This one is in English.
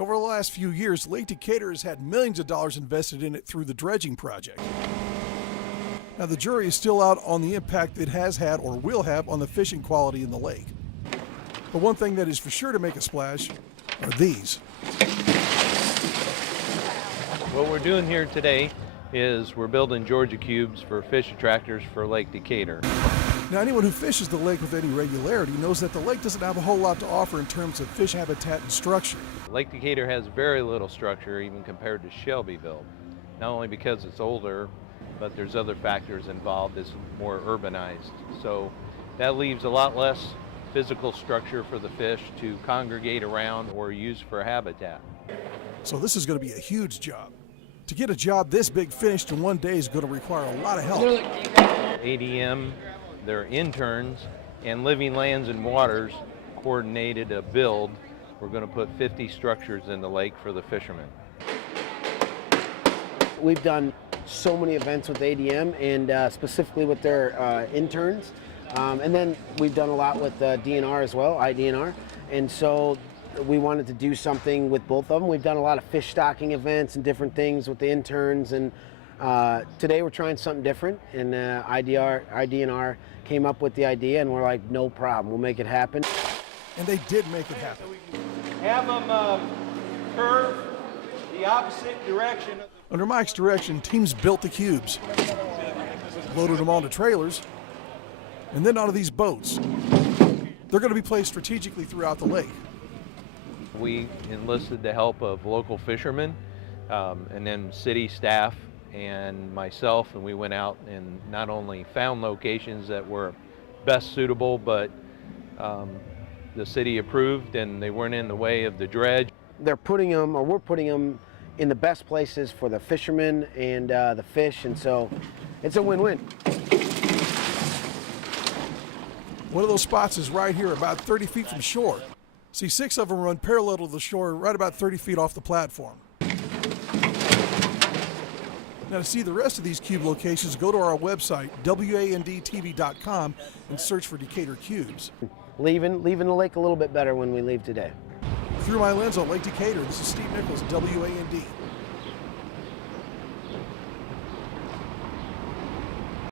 Over the last few years, Lake Decatur has had millions of dollars invested in it through the dredging project. Now, the jury is still out on the impact it has had or will have on the fishing quality in the lake. But one thing that is for sure to make a splash are these. What we're doing here today is we're building Georgia cubes for fish attractors for Lake Decatur. Now, anyone who fishes the lake with any regularity knows that the lake doesn't have a whole lot to offer in terms of fish habitat and structure. Lake Decatur has very little structure even compared to Shelbyville, not only because it's older, but there's other factors involved. It's more urbanized. So that leaves a lot less physical structure for the fish to congregate around or use for habitat. So this is going to be a huge job. To get a job this big finished in one day is going to require a lot of help. ADM, their interns, and Living Lands and Waters coordinated a build. We're going to put 50 structures in the lake for the fishermen. We've done so many events with ADM and specifically with their interns. And then we've done a lot with DNR as well, IDNR. And so we wanted to do something with both of them. We've done a lot of fish stocking events and different things with the interns. And today we're trying something different. And IDNR came up with the idea and we're like, no problem, we'll make it happen. And they did make it happen. Have them curve the opposite direction. Under Mike's direction, teams built the cubes, loaded them onto trailers, and then onto these boats. They're going to be placed strategically throughout the lake. We enlisted the help of local fishermen and then city staff and myself, and we went out and not only found locations that were best suitable, but the city approved and they weren't in the way of the dredge. They're putting them, or we're putting them, in the best places for the fishermen and the fish, and so it's a win-win. One of those spots is right here, about 30 feet from shore. See, 6 of them run parallel to the shore, right about 30 feet off the platform. Now, to see the rest of these cube locations, go to our website, wandtv.com, and search for Decatur Cubes. Leaving the lake a little bit better when we leave today. Through my lens on Lake Decatur, this is Steve Nichols, WAND.